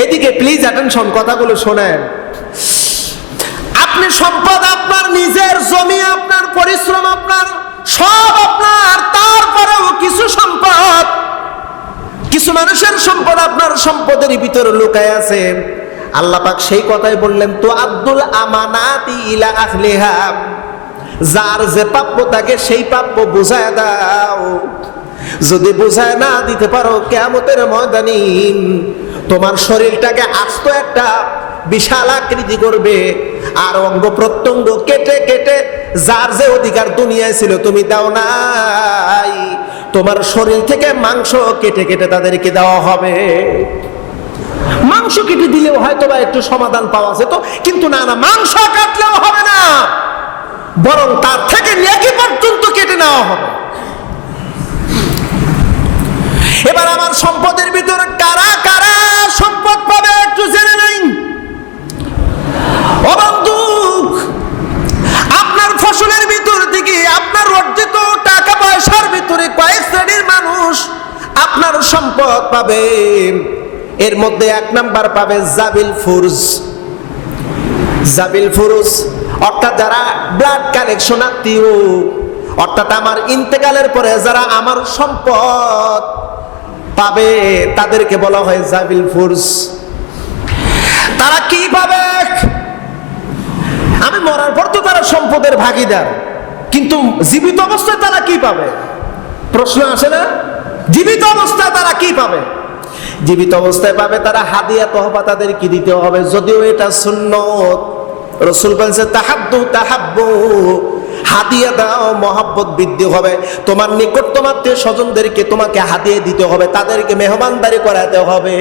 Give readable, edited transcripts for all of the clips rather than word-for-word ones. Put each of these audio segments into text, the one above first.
এদিকে please attention, কথাগুলো শোনেন। আপনি সম্পদ আপনার নিজের, জমি আপনার, পরিশ্রম আপনার, সব আপনার, তারপরেও কিছু সম্পদ, কিছু মানুষের সম্পদ আপনার সম্পদের ভিতরে লুকায় আছে। আল্লাহ পাক সেই কথাই বললেন, তো আব্দুল আমানাতি ইলা আহলিহা, যার যে প্রাপ্য তাকে সেই প্রাপ্য বুঝায় দাও। যদি বুঝায় না দিতে পারো, কিয়ামতের ময়দানে তোমার শরীরটাকে আস্ত একটা বিশাল আকৃতি করবে, আর অঙ্গ প্রত্যঙ্গ কেটে কেটে যার যে অধিকার দুনিয়ায় ছিল তুমি দাও নাই, তোমার শরীর থেকে মাংস কেটে কেটে তাদেরকে দেওয়া হবে। মাংস কেটে দিলেও হয়তো বা একটু সমাধান পাওয়া যেত, কিন্তু না না, মাংস কাটলেও হবে না, বরং তার থেকে নেকি পর্যন্ত কেটে নেওয়া হবে। এবার আমার সম্পদের ভিতরে কারা কারা সম্পদ পাবে একটু জেনে নেই। ও বন্ধু, আপনার ফসলের ভিতর থেকে, আপনার অর্জিত টাকা পয়সার ভিতরে কয়েক শ্রেণীর মানুষ আপনার সম্পদ পাবে। এর মধ্যে এক নাম্বার পাবে জাবিল ফুরুজ। জাবিল ফুরুজ অর্থাৎ যারা ব্লাড কালেকশন আত্মীয়, অর্থাৎ আমার ইন্তেকালের পরে যারা আমার সম্পদ পাবে তাদেরকে বলা হয় জাবিল ফুরুজ। তারা কি পাবে? আমি মরার পর তো তারা সম্পদের ভাগীদার, কিন্তু জীবিত অবস্থায় তারা কি পাবে? প্রশ্ন আসে না? জীবিত অবস্থায় তারা কি পাবে? জীবিত অবস্থায় পাবে তারা হাদিয়া, তহফা তাদেরকে দিতে হবে, যদিও এটা সুন্নত। রাসূল বলেছে তাহাব্বু তাহাব্বু, হাদিয়া দাও, মহব্বত বৃদ্ধি হবে। তোমার নিকটতম আত্মীয় স্বজনদেরকে তোমাকে হাদিয়া দিতে হবে, তাদেরকে মেহমানদারি করাতে হবে,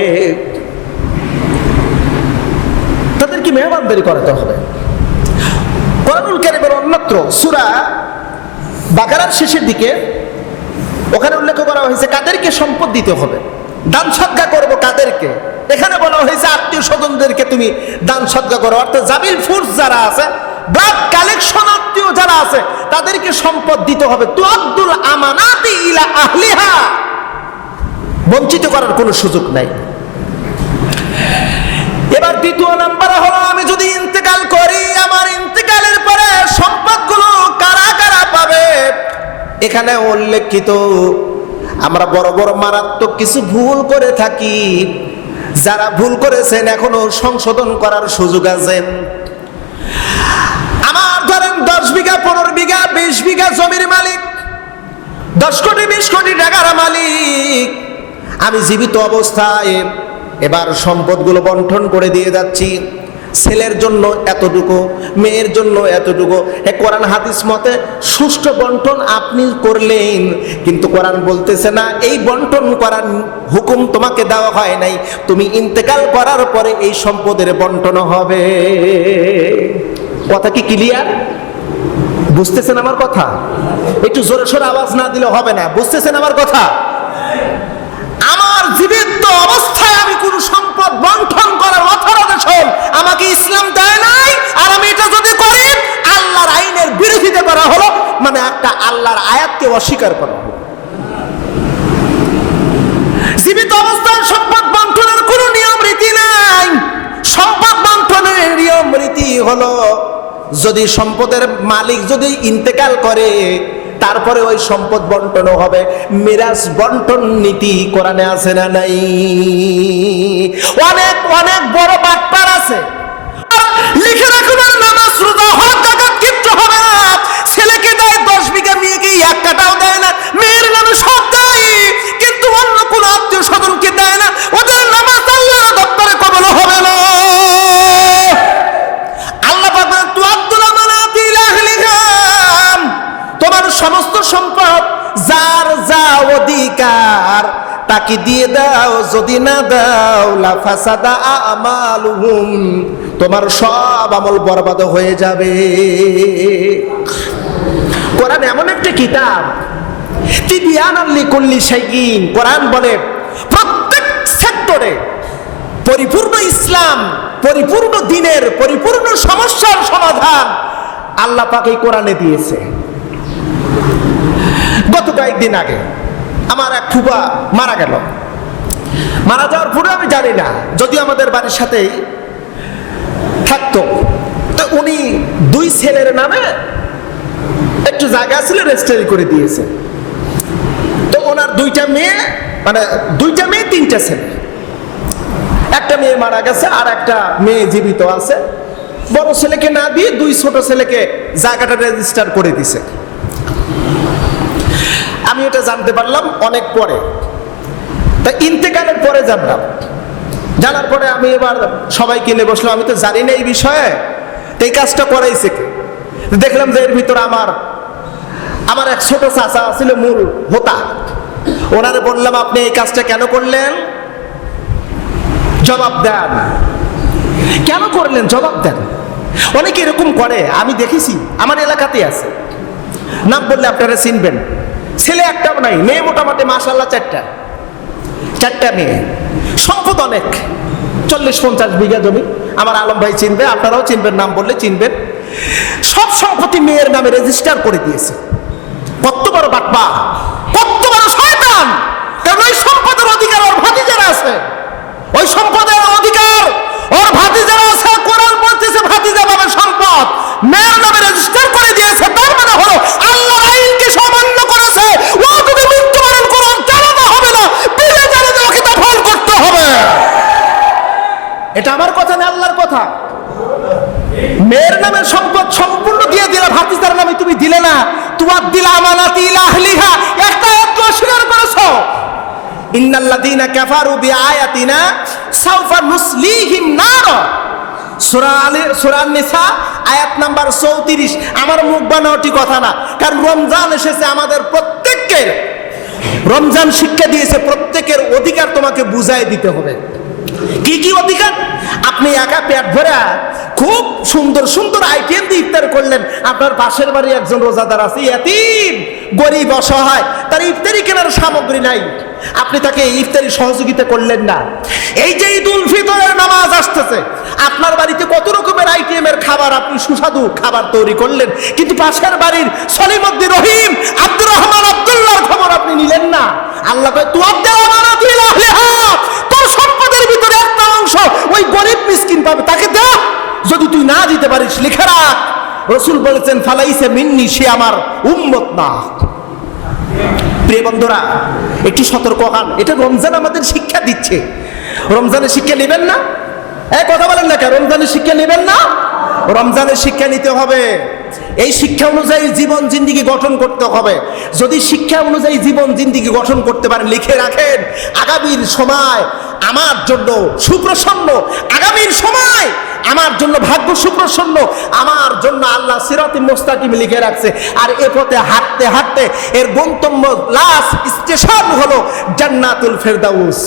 তাদেরকে মেহমানদারি করাতে হবে। কোরআনুল কারীমের অন্যত্র সূরা বাকারার শেষের দিকে ওখানে উল্লেখ করা হয়েছে কাদেরকে সম্পদ দিতে হবে, দান সদকা করবো কাদেরকে। এখানে বলা হয়েছে আত্মীয় স্বজনদেরকে তুমি দান সদকা করো, অর্থাৎ জাবিল ফুরুজ যারা আছে, ব্লাড কালেকশন আত্মীয় যারা আছে, তাদেরকে সম্পদ দিতে হবে। তো আব্দুল আমানাতি ইলা আহলিহা, বঞ্চিত করার কোনো সুযোগ নাই। এবার দ্বিতীয় নাম্বার হলো, আমি যদি ইন্তেকাল করি, আমার ইন্তেকালের পরে সম্পদগুলো কারা কারা পাবে? এখানে উল্লেখিত আমরা বড় বড় মারাত্মক কিছু ভুল করে থাকি। যারা ভুল করেছেন এখনো সংশোধন করার সুযোগ আছে। আমার ধরেন 10 বিঘা, 15 বিঘা, 20 বিঘা জমির মালিক, 10 কোটি 20 কোটি টাকার মালিক। আমি জীবিত অবস্থায় এবার সম্পদগুলো বন্টন করে দিয়ে যাচ্ছি। ছেলের জন্য এতটুকু, মেয়ের জন্য এতটুকু। কোরআন হাদিস মতে সুষ্ঠু বন্টন আপনি করলেন, কিন্তু কোরআন বলতেছে না এই বন্টন করার হুকুম তোমাকে দেওয়া হয় নাই, তুমি ইন্তেকাল করার পরে এই সম্পদের বন্টন হবে। কথা কি ক্লিয়ার? বুঝতেছেন আমার কথা? একটু জোরে সোরে আওয়াজ না দিলে হবে না। বুঝতেছেন আমার কথা? আমার জীবিত অবস্থায় আমি কোন সম্পদ বন্টন করার অথরাইজেশন আমাকে ইসলাম দেয় নাই। আর আমি এটা যদি করি, আল্লাহর আইনের বিরোধিতা করা হলো, মানে একটা আল্লাহর আয়াতকে অস্বীকার করা হলো। জীবিত অবস্থায় সম্পদ বন্টনের কোনো নিয়ম রীতি নাই। সম্পদ বন্টনের নিয়ম রীতি হলো, যদি সম্পদের মালিক যদি ইন্তেকাল করে, তারপরে ওই সম্পদ বন্টন হবে। মিরাজ বন্টন নীতি কোরআনে আছে না নাই? অনেক অনেক বড় বাটপার আছে, লিখে রাখুন নামাজ রোজা হজ যাকাত কিচ্ছু হবে না। ছেলেকে দেয় 10 বিঘা, মেয়েকে 1 কাঠাও দেয় না। মেয়ের নামে সব দেয়, কিন্তু অন্য কোন আত্মীয় স্বজনকে দেয় না। ওদের নামাজ আল্লাহর দপ্তরে কবুল হবে না। আল্লাহ পাক বলেন, তু আব্দুল আমানাতি ইলা আহলিহা, তোমার সমস্ত সম্পদ যার যা অধিকার তাকে দিয়ে দাও, যদি না দাও লা ফাসাদা আমালুহুম, তোমার সব আমল বরবাদ হয়ে যাবে। কোরআন এমন একটা কিতাব, তিবিয়ানাল লিকুল্লি শাইইন। কোরআন বলে প্রত্যেক সেক্টরে পরিপূর্ণ ইসলাম, পরিপূর্ণ দ্বীনের, পরিপূর্ণ সমস্যার সমাধান আল্লাহ পাক এই কোরআনে দিয়েছে। গত কয়েকদিন আগে আমার এক ফুফা মারা গেল। মারা যাওয়ার পরে আমি জানি না, যদিও আমাদের বাড়ির সাথেই থাকতো, তো উনি 2 ছেলের নামে একটু জায়গা ছিল, রেজিস্ট্রি করে দিয়েছে। তো ওনার 2টা মেয়ে, মানে 2টা মেয়ে 3টা ছেলে, একটা মেয়ে মারা গেছে আর একটা মেয়ে জীবিত আছে। বড় ছেলেকে না দিয়ে 2 ছোট ছেলেকে জায়গাটা রেজিস্টার করে দিছে। আমি এটা জানতে পারলাম অনেক পরে, তা ইন্তেকালের পরে জানলাম। জানার পরে আমি এবার সবাইকে নিয়ে বসলাম, আমি তো জানি না এই বিষয়ে, তো এই কাজটা করাইছে কে। দেখলাম যে এর ভিতরে আমার এক ছোট চাচা ছিল, মূল হোতা। ওনারে বললাম, আপনি এই কাজটা কেন করলেন? জবাব দেন। কেন করলেন জবাব দেন। অনেকে এরকম করে, আমি দেখেছি, আমার এলাকাতে আছে। নাম বললে আপনারা চিনবেন। ছেলে একটাও নাই, মেয়ে মোটামুটি মাশাআল্লাহ 4টা মেয়ে, সম্পদ অনেক, 40-50 বিঘা জমি। আমার আলম ভাই চিনবে, আপনারাও চিনবেন, নাম বললে চিনবেন। সব সম্পত্তি মেয়ের নামে রেজিস্টার করে দিয়েছে। কত বড় বাটপা, কত বড় শয়তান! কারণ ওই সম্পদের অধিকার ওর ভাতিজারা আছে, ওই সম্পদের অধিকার ওর ভাতিজারা আছে। কোরআন বলতেছে ভাতিজা পাবে সম্পদ, মেয়ের নামে রেজিস্টার করে দিয়েছে। তার মানে হলো আল্লাহর আইনকে অমান্য করেছে। ও যদি মৃত্যুবরণ করুন, জানানো হবে না, বিলে জানাতে ওকে দফন করতে হবে। এটা আমার কথা না, আল্লাহর কথা। মেয়ের নামের সম্পদ সম্পূর্ণ দিয়ে দিলে, ভাতিজার নামে তুমি দিলে না। তোমার দিলা আমানাতি ইলা আহলিহা, একটা একটু অস্বীকার করেছো। ইন্নাল্লাযীনা কাফারু বিআয়াতিনা সাউফা নুসলিহিম নার, সূরা নিসা আয়াত নাম্বার 34। আমার মুখ বানাওটি কথা না, কারণ রমজান এসেছে, আমাদের প্রত্যেককে রমজান শিক্ষা দিয়েছে, প্রত্যেকের অধিকার তোমাকে বুঝাই দিতে হবে। কি কি অধিকার? আপনি একা পেট ভরা খুব সুন্দর সুন্দর আইটেম দিয়ে ইফতার করলেন, আপনার পাশের বাড়ি একজন রোজাদার আছে, এতিম গরিব অসহায়, তার ইফতারি কেনার সামগ্রী নাই, আপনি তাকে ইফতারি সহযোগিতা করলেন না। এই যে ঈদুল ফিতরের নামাজ আসতেছে, আপনার বাড়িতে কত রকমের আইটেমের খাবার, আপনি সুস্বাদু খাবার তৈরি করলেন, কিন্তু পাশের বাড়ির সলিমউদ্দিন রহিম, আব্দুর রহমান, আব্দুল্লাহর খবর আপনি নিলেন না। আল্লাহ কয় তুআদ্দু আমানাতু ইলা আহলিহা, তোর সম্পদের ভিতরে একটা অংশ ওই গরিব মিসকিন পাবে, তাকে দে। যদি তুই না দিতে পারিস, লিখে রাখ, রাসূল বলেছেন ফালাইসা মিন্নি, সে আমার উম্মত না। প্রিয় বন্ধুরা, একটু সতর্ক হন। এটা রমজান আমাদের শিক্ষা দিচ্ছে। রমজানের শিক্ষা নেবেন না? কথা বলেন না কেন? রমজানের শিক্ষা নেবেন না? রমজানের শিক্ষা নিতে হবে। এই শিক্ষা অনুযায়ী জীবন জিন্দিগি গঠন করতে হবে। যদি শিক্ষা অনুযায়ী জীবন জিন্দিগি গঠন করতে পারেন, লিখে রাখেন, আগামীর সময় আমার জন্য সুপ্রসন্ন, আগামীর সময় আমার জন্য ভাগ্য সুপ্রসন্ন, আমার জন্য আল্লাহ সিরাতে মুস্তাকিম লিখে রাখছে। আর এ পথে হাঁটতে হাঁটতে এর গন্তব্য লাস্ট স্টেশন হলো জান্নাতুল ফেরদাউস।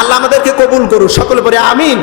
আল্লাহ আমাদেরকে কবুল করুন, সকলে বলে আমিন।